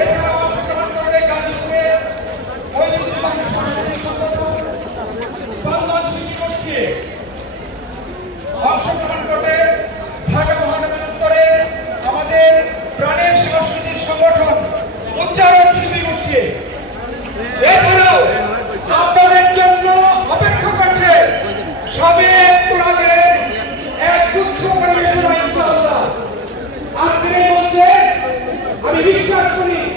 এছাড়াও অংশগ্রহণ করবে গাজীপুরের মহিলা সংগঠনের সম্পাদক সলমান সিং বিশ্বাস করি।